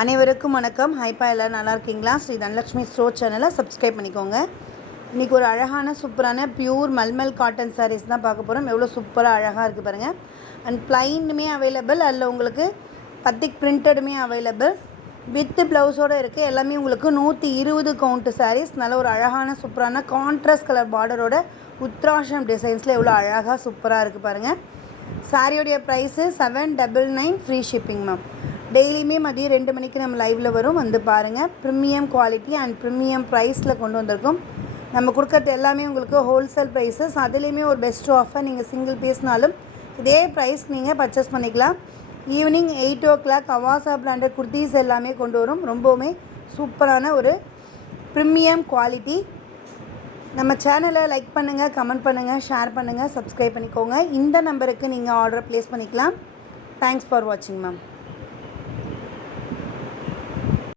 அனைவருக்கும் வணக்கம். ஹைப்பா எல்லோரும் நல்லா இருக்கீங்களா? ஸ்ரீ தனலட்சுமி ஸ்டோர் சேனலை சப்ஸ்கிரைப் பண்ணிக்கோங்க. இன்றைக்கி ஒரு அழகான சூப்பரான பியூர் மல்மல் காட்டன் சாரீஸ் தான் பார்க்க போகிறோம். எவ்வளோ சூப்பராக அழகாக இருக்குது பாருங்கள். அண்ட் ப்ளைனுமே அவைலபிள், அதில் உங்களுக்கு பத்திக் பிரிண்டடுமே அவைலபிள், வித்து ப்ளவுஸோடு இருக்குது. எல்லாமே உங்களுக்கு 120 கவுண்ட்டு சாரீஸ். நல்ல ஒரு அழகான சூப்பரான கான்ட்ராஸ்ட் கலர் பார்டரோட உத்ராஷம் டிசைன்ஸில் எவ்வளோ அழகாக சூப்பராக இருக்குது பாருங்கள். சாரியோடைய ப்ரைஸு 799 ஃப்ரீ ஷிப்பிங் மேம். டெய்லியுமே மதியம் 2 மணிக்கு நம்ம லைவில் வரும், வந்து பாருங்கள். ப்ரீமியம் குவாலிட்டி அண்ட் ப்ரீமியம் ப்ரைஸில் கொண்டு வந்திருக்கோம். நம்ம கொடுக்கறது எல்லாமே உங்களுக்கு ஹோல்சேல் ப்ரைஸஸ். அதுலேயுமே ஒரு பெஸ்ட் ஆஃபர், நீங்கள் சிங்கிள் பீஸ்னாலும் இதே ப்ரைஸ்க்கு நீங்கள் பர்ச்சேஸ் பண்ணிக்கலாம். Evening 8 o'clock Avaasa branded kurtis எல்லாமே கொண்டு வரும். ரொம்பவுமே சூப்பரான ஒரு ப்ரீமியம் குவாலிட்டி. நம்ம சேனலை லைக் பண்ணுங்கள், கமெண்ட் பண்ணுங்கள், ஷேர் பண்ணுங்கள், சப்ஸ்கிரைப் பண்ணிக்கோங்க. இந்த நம்பருக்கு நீங்கள் ஆர்டர் ப்ளேஸ் பண்ணிக்கலாம். தேங்க்ஸ் ஃபார் வாட்சிங் மேம்.